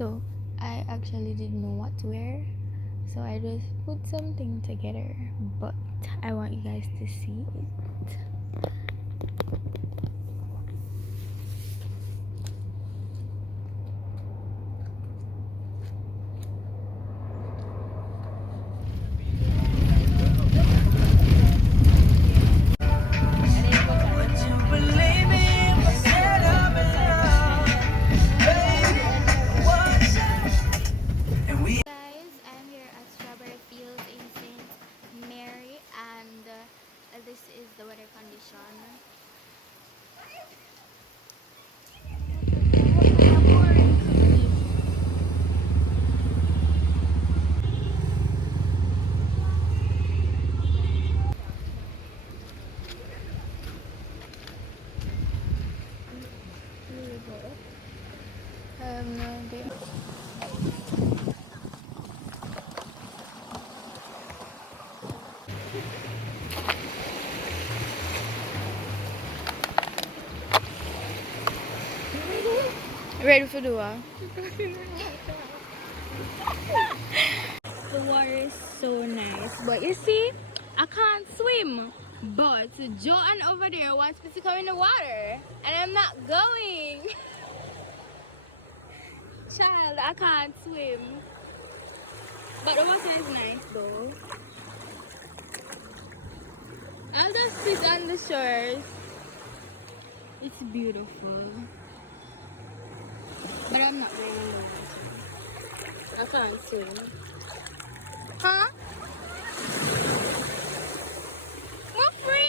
So I actually didn't know what to wear, so I just put something together, but I want you guys to see it. Guys, I'm here at Strawberry Fields in St. Mary, and this is the weather condition. I have no idea. Ready for the war? The water is so nice, but you see, I can't swim. But Joanne over there wants me to come in the water, and I'm not going. Child, I can't swim. But the water is nice though. I'll just sit on the shores. It's beautiful. But I'm not going in the water. I can't swim. Huh? I'm afraid.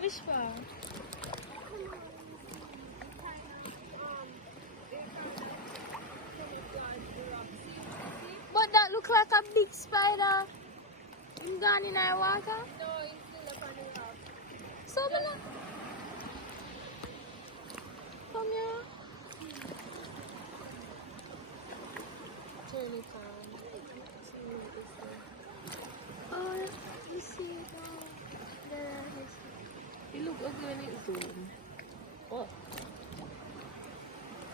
Which one? But that look like a big spider. It's gone in our water. No, it's still up on the rock. So many. Come here. Turn it on. Oh, you see it now. There it is. It looks ugly when it's zoom. What?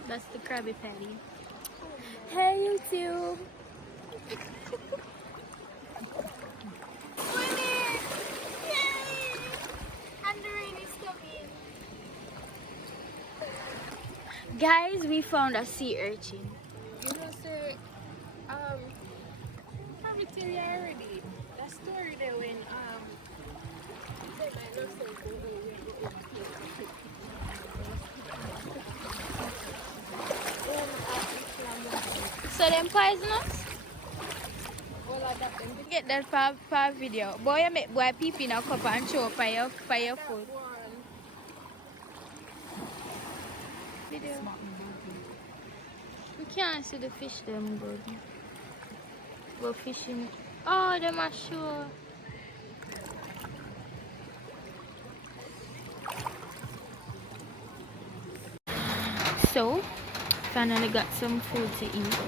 That's the Krabby Patty. Hey YouTube! Swimming! Yay! And the rain is coming. Guys, we found a sea urchin. You know, sir, probably tell you already. That story there when, So them poisonous? Get that for video. Boy, I make boy peep in a cup and show up your food. Video. We can't see the fish them good. Go fishing. Oh, them are sure. So, finally got some food to eat.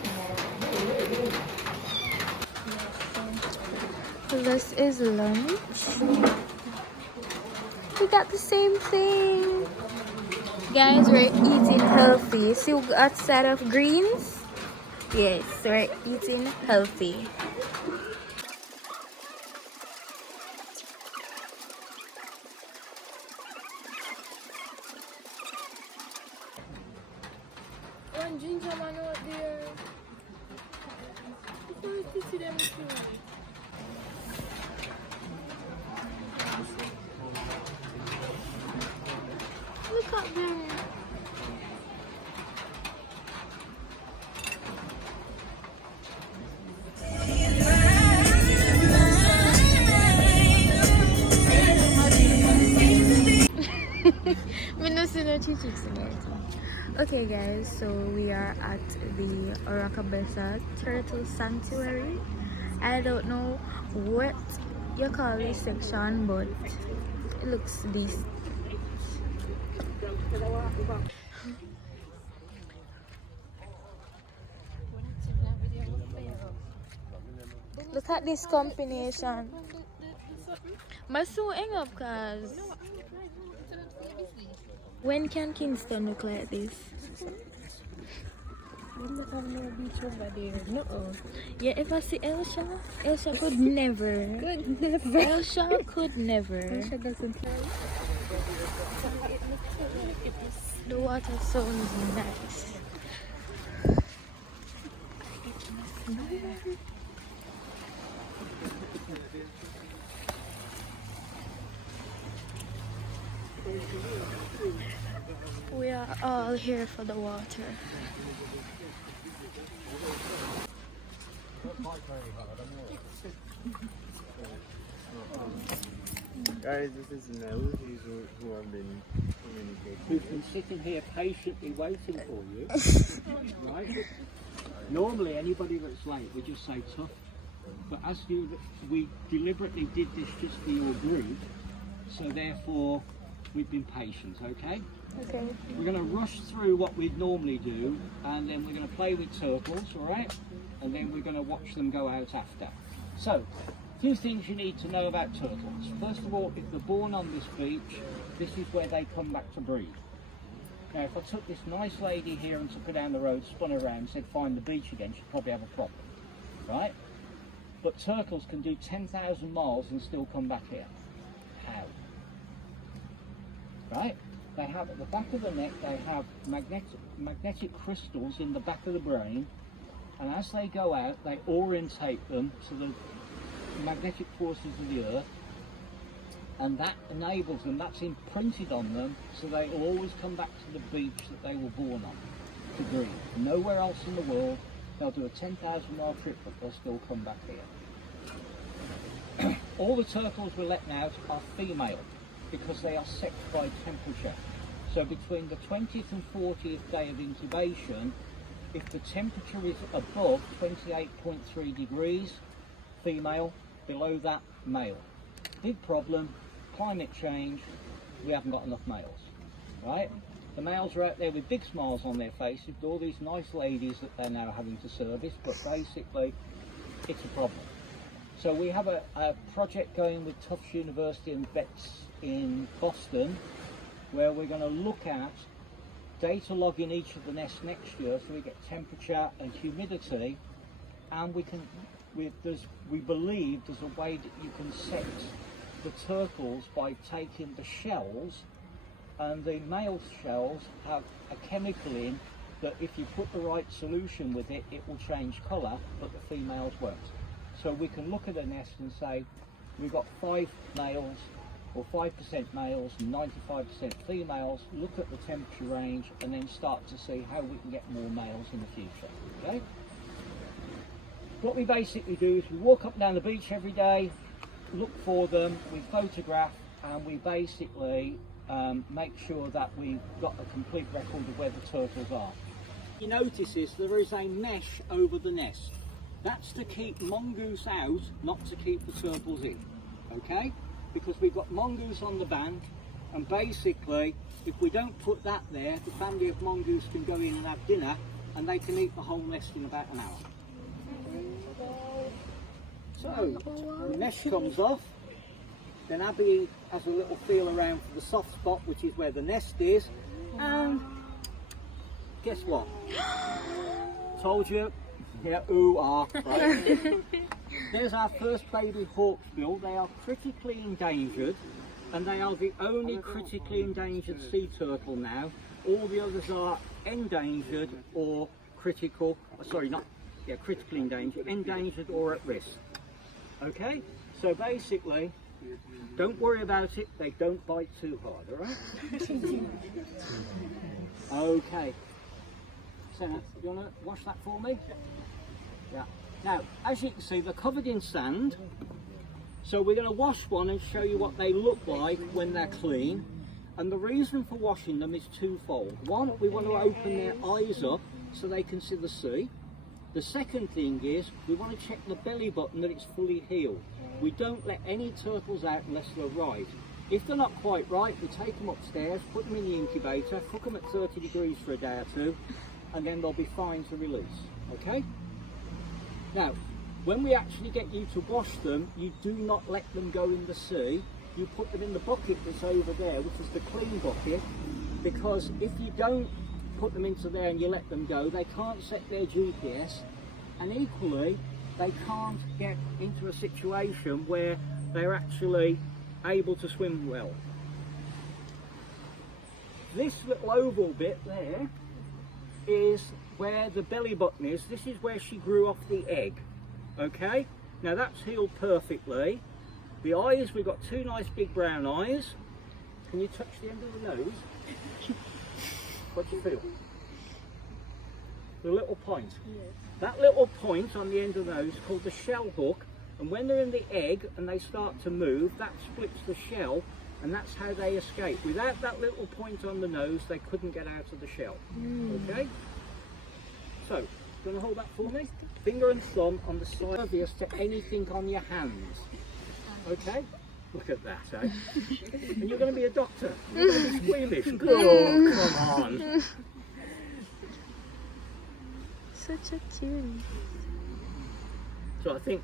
This is lunch. We got the same thing. Guys, we're eating healthy. See we got side of greens? Yes, we're eating healthy. to see them too. Look up there. Okay guys, so we are at the Oracabessa Turtle Sanctuary. I don't know what you call this section, but it looks decent. Look at this combination. My so hang up cause when can Kingston look like this? We don't have no beach over there. No. You ever see Elsha? Elsha could never. Good, never. Elsha could never. Elsha doesn't play. The water sounds nice. We are all here for the water. Guys, this is Nell. He's who I've been communicating Who's been sitting here patiently waiting for you, right? Normally, anybody that's late, we just say tough. But as we deliberately did this just for your group, so therefore we've been patient, okay? Okay. We're going to rush through what we'd normally do, and then we're going to play with turtles, all right? And then we're going to watch them go out after. So, two things you need to know about turtles. First of all, if they're born on this beach, this is where they come back to breed. Now, if I took this nice lady here and took her down the road, spun her around and said find the beach again, she'd probably have a problem, right? But turtles can do 10,000 miles and still come back here. How? Right? They have at the back of the neck, they have magnetic crystals in the back of the brain, and as they go out, they orientate them to the magnetic forces of the earth, and that enables them, that's imprinted on them, so they will always come back to the beach that they were born on to breed. Nowhere else in the world, they'll do a 10,000 mile trip, but they'll still come back here. All the turtles we're letting out are female, because they are sexed by temperature. So between the 20th and 40th day of incubation, if the temperature is above 28.3 degrees, female, below that, male. Big problem, climate change, we haven't got enough males, right? The males are out there with big smiles on their faces with all these nice ladies that they're now having to service, but basically it's a problem. So we have a project going with Tufts University and vets in Boston, where we're going to look at data logging each of the nests next year, so we get temperature and humidity, and we believe there's a way that you can set the turtles by taking the shells, and the male shells have a chemical in that if you put the right solution with it, it will change colour, but the females won't. So we can look at a nest and say, we've got 5 males, or 5% males and 95% females, look at the temperature range, and then start to see how we can get more males in the future, okay? What we basically do is we walk up and down the beach every day, look for them, we photograph, and we basically make sure that we've got a complete record of where the turtles are. You notice this, there is a mesh over the nest. That's to keep mongoose out, not to keep the turtles in, okay? Because we've got mongoose on the bank, and basically, if we don't put that there, the family of mongoose can go in and have dinner, and they can eat the whole nest in about an hour. So, the mesh comes off, then Abby has a little feel around for the soft spot, which is where the nest is, and guess what? Told you. Yeah, ooh, ah, right. There's our first baby hawksbill. They are critically endangered, and they are the only critically endangered sea turtle now. All the others are endangered or critical, sorry, not they're critically endangered or at risk. Okay, so basically, don't worry about it, they don't bite too hard, alright? Okay. Senna, you want to wash that for me? Yeah. Now, as you can see, they're covered in sand. So we're going to wash one and show you what they look like when they're clean. And the reason for washing them is twofold. One, we want to open their eyes up so they can see the sea. The second thing is we want to check the belly button that it's fully healed. We don't let any turtles out unless they're right. If they're not quite right, we take them upstairs, put them in the incubator, cook them at 30 degrees for a day or two, and then they'll be fine to release. Okay? Now, when we actually get you to wash them, you do not let them go in the sea. You put them in the bucket that's over there, which is the clean bucket, because if you don't put them into there and you let them go, they can't set their GPS, and equally, they can't get into a situation where they're actually able to swim well. This little oval bit there is where the belly button is. This is where she grew off the egg. Okay, now that's healed perfectly. The eyes, we've got two nice big brown eyes. Can you touch the end of the nose? What do you feel? The little point. Yes. That little point on the end of the nose is called the shell hook, and when they're in the egg and they start to move, that splits the shell, and that's how they escape. Without that little point on the nose, they couldn't get out of the shell. Okay? So, going to hold that for me? Finger and thumb on the side, obvious to anything on your hands. Okay? Look at that, eh? And you're going to be a doctor. You're going to be squeamish. Oh, come on. Such a tune. So I think,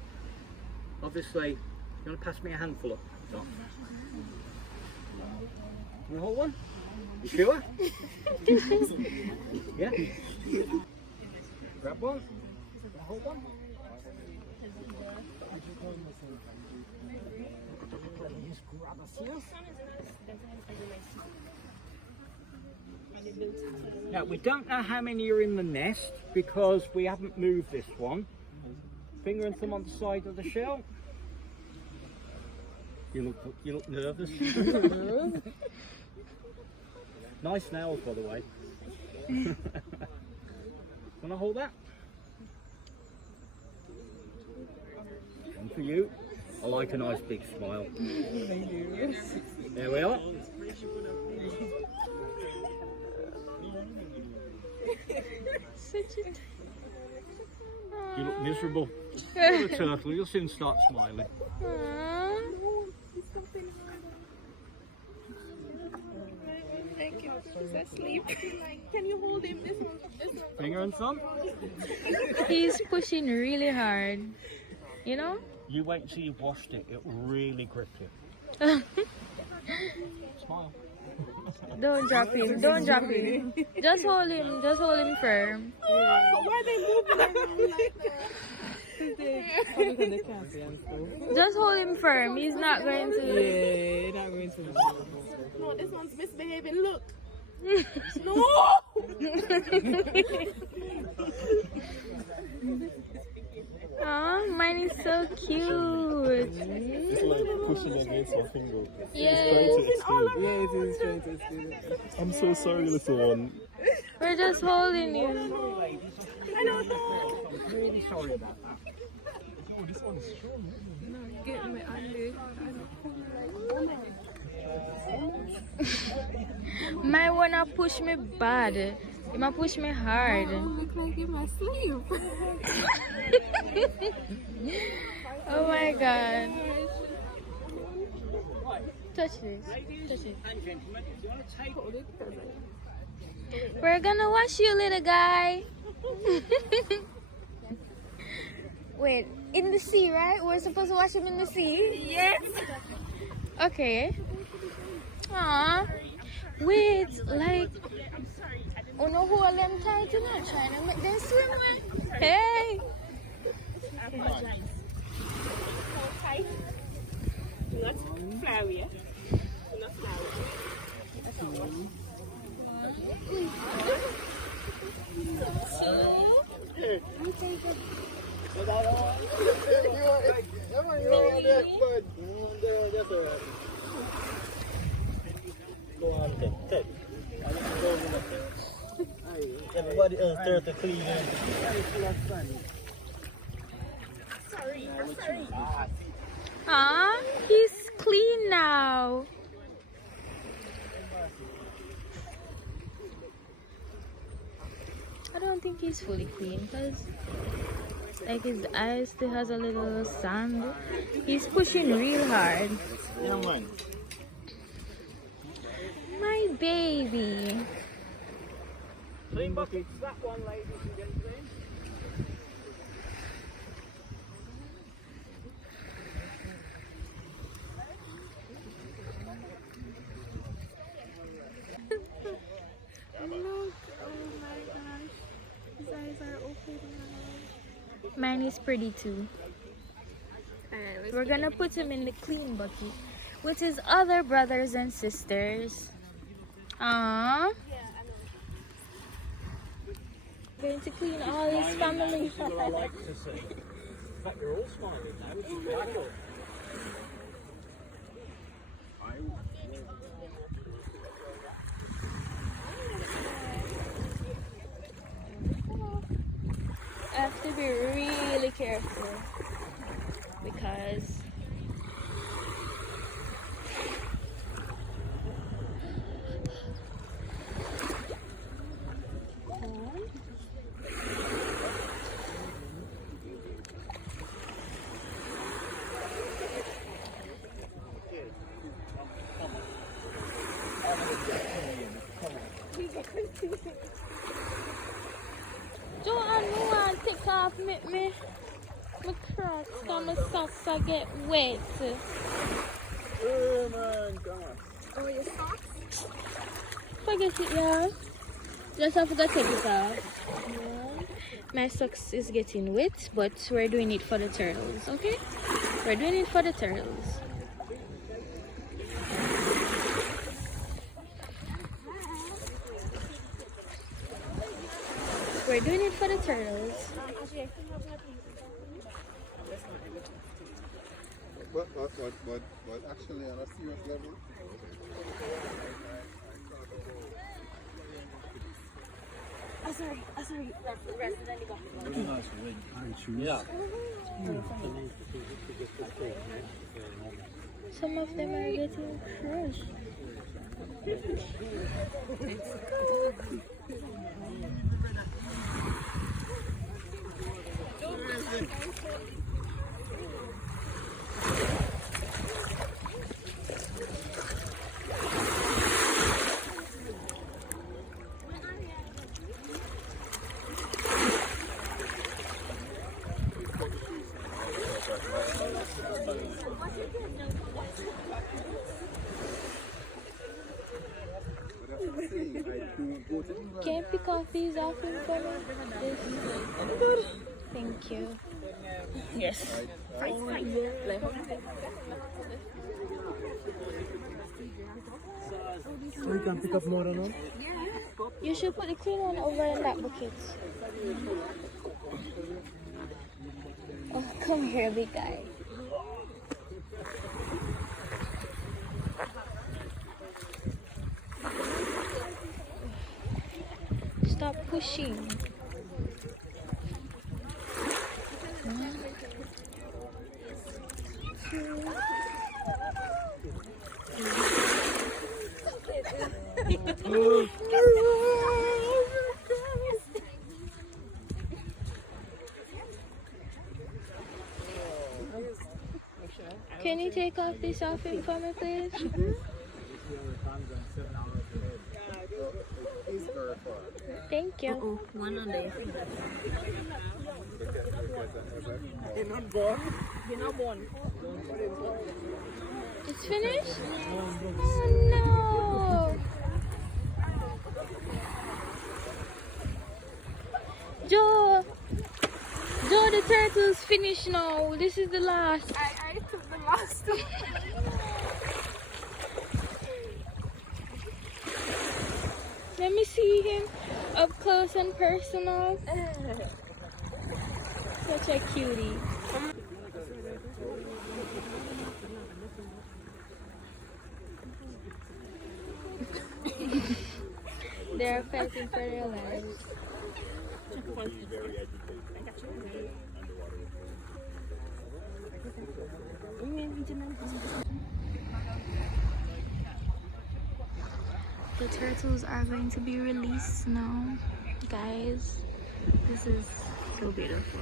obviously, you're going to pass me a handful of stuff. You hold one? You sure? Yeah? Grab one. Hold one. Just grab a few. Now, we don't know how many are in the nest because we haven't moved this one. Finger and thumb on the side of the shell. You look nervous. Nice nails, by the way. Can I hold that? And for you, I like a nice big smile. There we are. Such a You look miserable. You're a turtle, you'll soon start smiling. He's asleep. Can you hold him? This one. Finger and thumb. He's pushing really hard. You know? You wait until you've washed it, it will really grip you. Smile. Don't drop him. Don't drop him. Just hold him. Just hold him firm. Why are they moving like that? Because they can't see and stuff. Just hold him firm. He's not going to. Yeah, not going to. No, this one's misbehaving. Look. No. Oh, mine is so cute. It's like pushing against my finger. Yes. It's trying to escape. Yeah, it is trying to escape. I'm so sorry, little one. We're just holding you. I don't know. I'm really sorry about that. Oh, this one is strong. No, get me My wanna push me bad. He might push me hard. look like in my sleep. Oh my god. Touch this. Touch it. And gentlemen, if you want to take We're gonna wash you, little guy. Wait, in the sea, right? We're supposed to wash him in the sea? Yes. Okay. Aww. Wait, like, oh no, who are them tight in there trying to make them swim with? Hey. Not flowery, yeah? Not flowery. Go on then. Take. Everybody else there to clean it. Ah, he's clean now. I don't think he's fully clean because like his eyes still has a little sand. He's pushing real hard. Yeah, man. My baby. Clean buckets, that one, ladies and gentlemen. Look, oh my gosh. His eyes are open now. Mine is pretty too. We're gonna put him in the clean bucket with his other brothers and sisters. Aww. Going to clean all his family. This is what I like to see. In fact, you're all smiling now, which is wonderful. I have to be really careful because Joanne, take off me crocs, cause my socks I get wet. Oh man, come on. Oh, your socks? Forget it, yeah. Just have to take it off. Yeah. My socks is getting wet, but we're doing it for the turtles, okay? We're doing it for the turtles. We're doing it for the turtles. But actually on a serious level. Sorry. Really nice ring. Yeah. Some of them are getting crushed. Can you pick off these off him for me? This. Thank you. Yes. So you can pick up more than one? You should put the clean one over in that bucket. Oh, come here, big guy. Stop pushing. Can you take off this off him for me, please? Thank you. One on there. You're not born. You're not born. It's finished? Oh no! Joe, the turtle's finished now. This is the last. I took the last one. Let me see him up close and personal. Such a cutie. They're fighting for their lives. The turtles are going to be released now. Guys, this is so beautiful.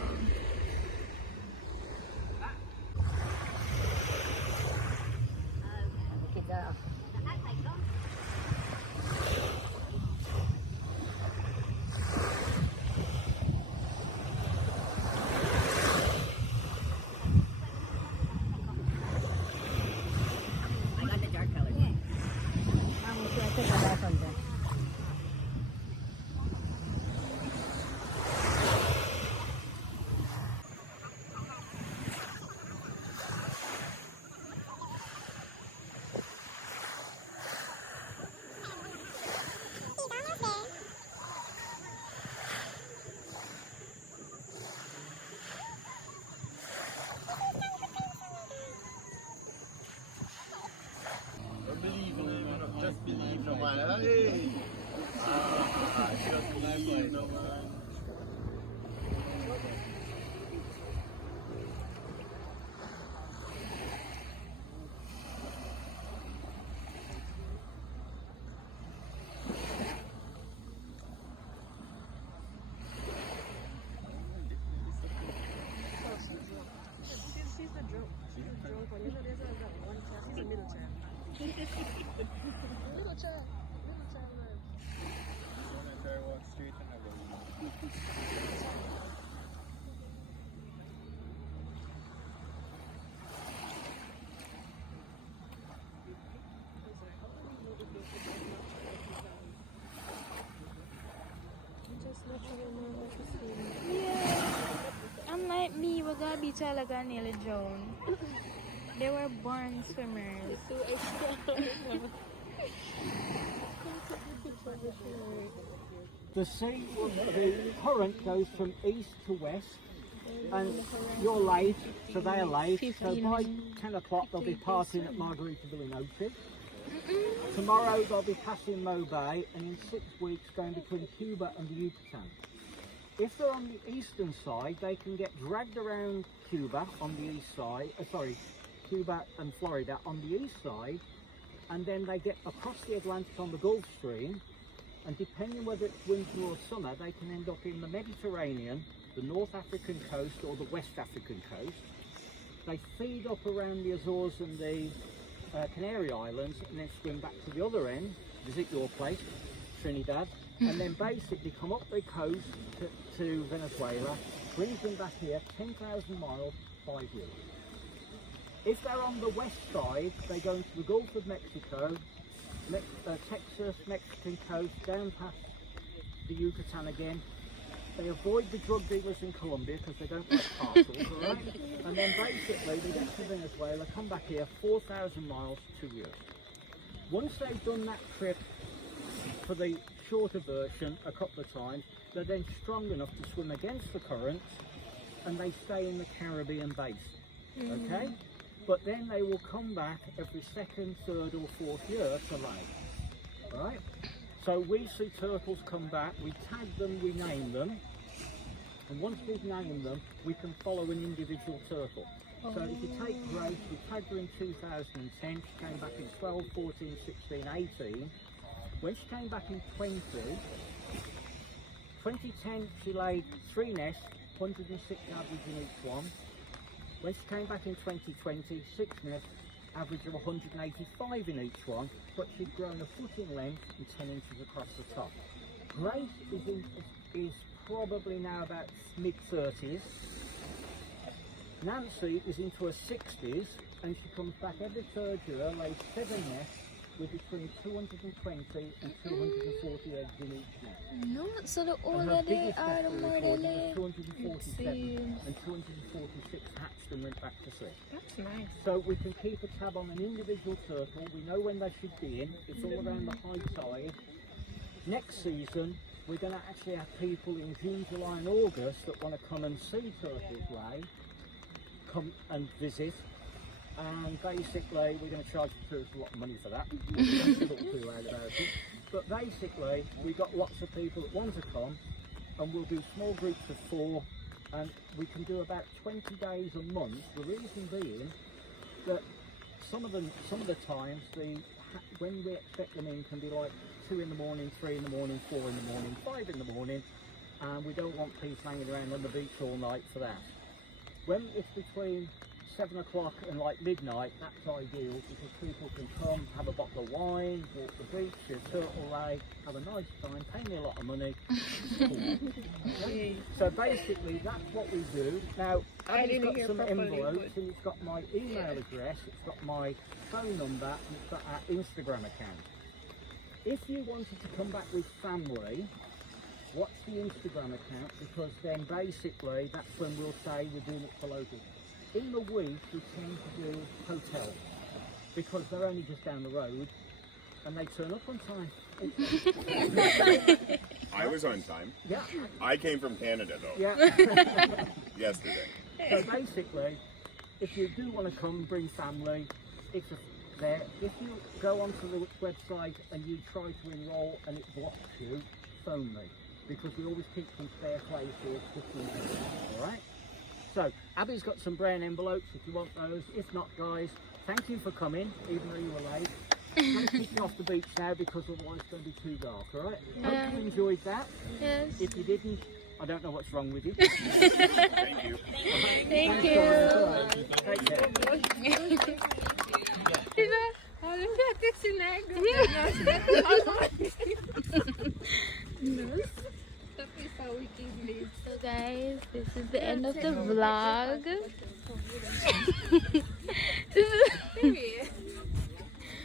Just believe no matter. Hey. Just believe no matter. She's the drunk. She's the drunk one. You know, there's one child. She's a middle child. Little child. Little child, man. Walk straight and Just naturally know what to see. Yeah. Unlike me, we're gonna be child like I nearly drowned. They were born swimmers. So extra. The sea, the current goes from east to west, and you're late, so they're late. So by 10 o'clock they'll be partying at Margaritaville in Oakley. Tomorrow they'll be passing Mo Bay, and in 6 weeks going between Cuba and the Yucatan. If they're on the eastern side, they can get dragged around Cuba on the east side, Cuba and Florida on the east side, and then they get across the Atlantic on the Gulf Stream, and depending whether it's winter or summer, they can end up in the Mediterranean, the North African coast or the West African coast. They feed up around the Azores and the Canary Islands, and then swim back to the other end, visit your place, Trinidad, and then basically come up the coast to Venezuela, brings them back here 10,000 miles, 5 years. If they're on the west side, they go into the Gulf of Mexico, Texas, Mexican coast, down past the Yucatan again. They avoid the drug dealers in Colombia because they don't like parcels, alright? And then basically they get to Venezuela, come back here 4,000 miles, 2 years. Once they've done that trip for the shorter version a couple of times, they're then strong enough to swim against the currents and they stay in the Caribbean basin, okay? But then they will come back every 2nd, 3rd or 4th year to lay, alright? So we see turtles come back, we tag them, we name them, and once we've named them, we can follow an individual turtle. So if you take Grace, we tagged her in 2010, she came back in 12, 14, 16, 18. When she came back in 2010 she laid 3 nests, 106 average in each one. When she came back in 2020, 6 nests, average of 185 in each one, but she'd grown a foot in length and 10 inches across the top. Grace is probably now about mid-30s. Nancy is into her 60s, and she comes back every 3rd year, lays 7 nests with between 220 and 240 eggs in each nest. No, so the older they are, the more they lay. 247 and 246 hatched and went back to sea. That's nice. So we can keep a tab on an individual turtle. We know when they should be in. It's all around the high tide. Next season, we're going to actually have people in June, July and August that want to come and see Turtles Way, come and visit. And basically, we're going to charge the tourists a lot of money for that. Don't talk too loud about it. But basically, we've got lots of people that want to come, and we'll do small groups of 4, and we can do about 20 days a month. The reason being that some of the times, when we expect them in can be like 2 in the morning, 3 in the morning, 4 in the morning, 5 in the morning, and we don't want people hanging around on the beach all night for that. When it's between 7 o'clock and like midnight, that's ideal because people can come, have a bottle of wine, walk the beach, do a turtle lay, have a nice time, pay me a lot of money. Okay? So basically that's what we do. Now, Abby's got some envelopes and it's got my email address, it's got my phone number and it's got our Instagram account. If you wanted to come back with family, watch the Instagram account because then basically that's when we'll say we're doing it for locals. In the week, we tend to do hotels because they're only just down the road and they turn up on time. I was on time. Yeah. I came from Canada though. Yeah. Yesterday. So basically, if you do want to come, bring family, it's there. If you go onto the website and you try to enrol and it blocks you, phone me because we always keep some spare places. All right. So, Abby's got some brown envelopes if you want those. If not, guys, thank you for coming, even though you were late. Don't keep me off the beach now because otherwise it's going to be too dark, alright? Hope you enjoyed that. Yes. If you didn't, I don't know what's wrong with you. Thank you. Thank you. Take care. Diba? So guys, this is the end of the vlog. This is